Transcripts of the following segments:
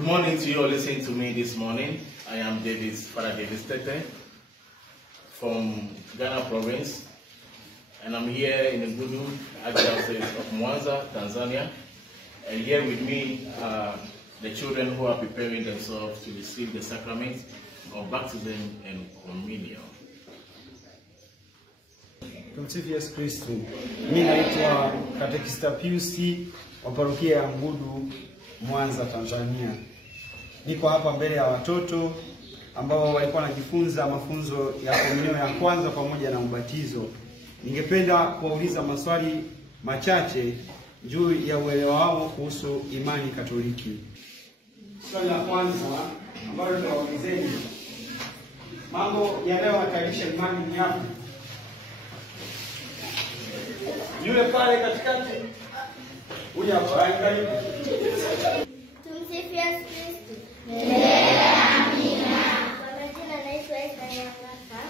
Good morning to you all listening to me this morning. I am Father Davis Tete from Ghana province, and I'm here in Ngudu, Archdiocese of Mwanza, Tanzania. And here with me are the children who are preparing themselves to receive the sacrament of baptism and communion. Tumsifu Yesu Kristo. Mimi naitwa Katekista Pius wa parokia ya Ngudu, Mwanza, Tanzania. Niko hapa mbele ya watoto ambao walikuwa wanajifunza mafunzo ya komunio ya kwanza pamoja na ubatizo. Ningependa kuwauliza maswali machache juu ya uelewa wao kuhusu imani Katoliki. Swali la kwanza ambalo nitawaulizeni, mambo yanayohatarisha imani ni yapi? Yule pale katikati. Huyu hapa angalia. Tumsifu Yesu Kristo. Amina. Kwa majina naitwa Esther Nyang'aka.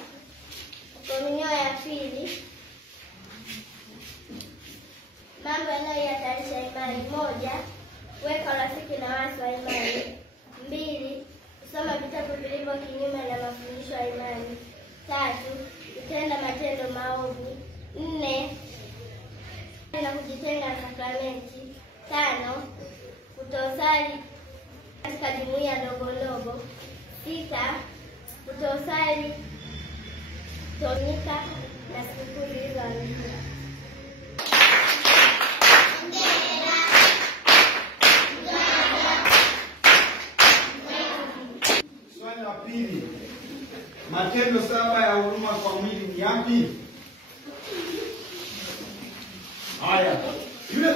Komunio ya pili. Mambo yanayohatarisha imani: 1. Kuweka urafiki na watu wa imani. 2. Kusoma vitabu vilivyo kinyume na mafundisho ya imani. 3. Kutenda matendo maovu. 4. Na kujitenga na sakramenti. 5. Kutosali katika jumuiya ndogo ndogo. 6. Kutosali tonika na sikukuu zilizoandikwa. Swali la pili, matendo 7 ya huruma kwa mwili ni yapi? Haya, yule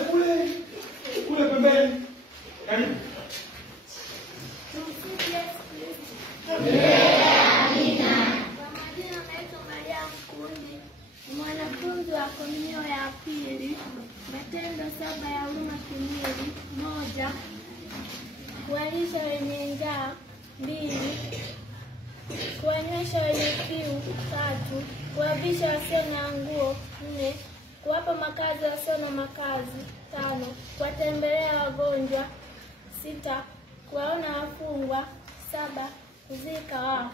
kule pembeni. Karibu. Tumsifu Yesu Kristo. Amina. Kwa majina naitwa Maria Mkundi, mwanafunzi wa komunio ya pili. Matendo 7 ya huruma kimwili: 1. Kuwalisha wenye njaa. 2. Kuwanywesha wenye kiu. 3. Kuwavisha wasio na nguo. 4. Kuwapa makazi wasio na makazi. 5. Kuwatembelea wagonjwa. 6. Kuwaona wafungwa. 7. Kuzika wafu.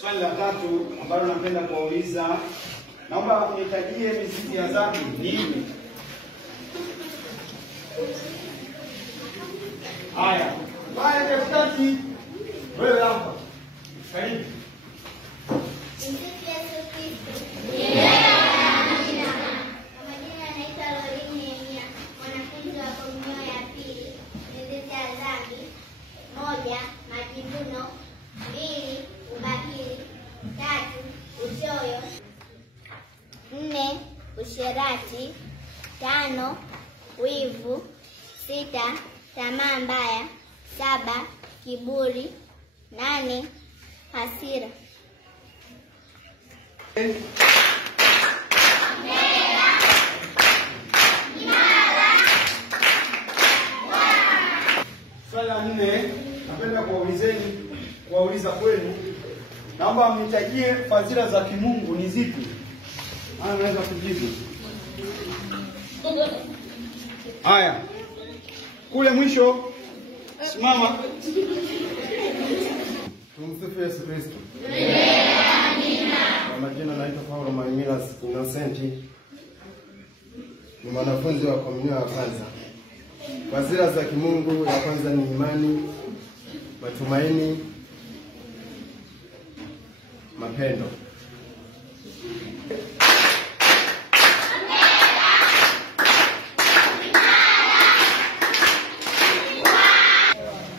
Swali la tatu ambalo napenda kuwauliza, naomba unitajie mizizi ya dhambi ni ipi? Haya, pale katikati. Wewe hapa. Karibu. Tumsifu Yesu Kristo. Amina. Kwa majina naitwa Lorini Nehemia, mwanafunzi wa komunio ya pili. Mizizi ya dhambi: 1. Majivuno. 2. Ubahili. 3. Uchoyo. 4. Usherati. 5. Wivu. 6. Tamaa mbaya. 7. Kiburi. 8. Hasira. Swali la 4, napenda kuwauliza kwenu, naomba mnitajie fadhila za kimungu ni zipi? Maana naweza kujibu. Haya, kule mwisho, simama. Tumsifu Yesu Kristo. Kwa majina naitwa Paulo Maimilas Innocenti, ni mwanafunzi wa komunio ya kwanza. Fadhila za kimungu ya kwanza ni imani, matumaini, mapendo.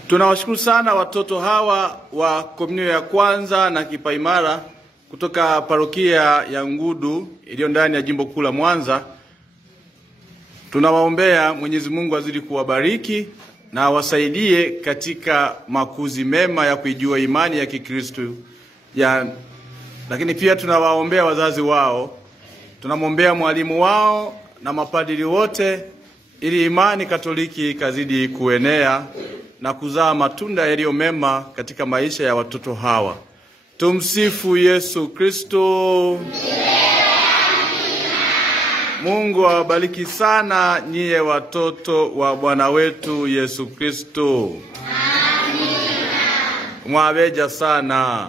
Tunawashukuru sana watoto hawa wa komunio ya kwanza na kipaimara kutoka parokia ya Ngudu iliyo ndani ya jimbo kuu la Mwanza. Tunawaombea Mwenyezi Mungu azidi kuwabariki na wasaidie katika makuzi mema ya kuijua imani ya Kikristo. Lakini pia tunawaombea wazazi wao, tunamwombea mwalimu wao na mapadiri wote, ili imani Katoliki kazidi kuenea na kuzaa matunda yaliyo mema katika maisha ya watoto hawa. Tumsifu Yesu Kristo. Mungu awabariki sana nyie watoto wa Bwana wetu Yesu Kristo. Amina. Mwabeja sana.